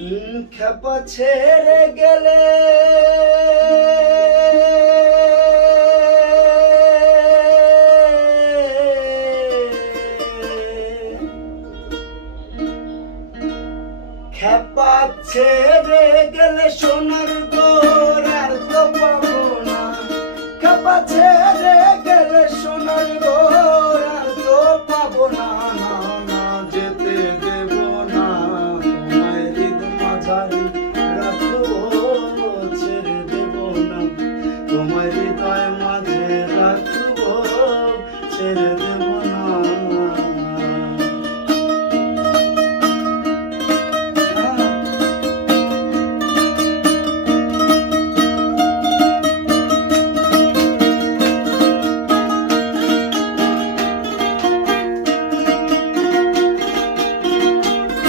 খেপা ছেড়ে গেলে খেপা ছেড়ে গেলে সোনার গোর আর তো পাবো না। খেপা ছেড়ে গেলে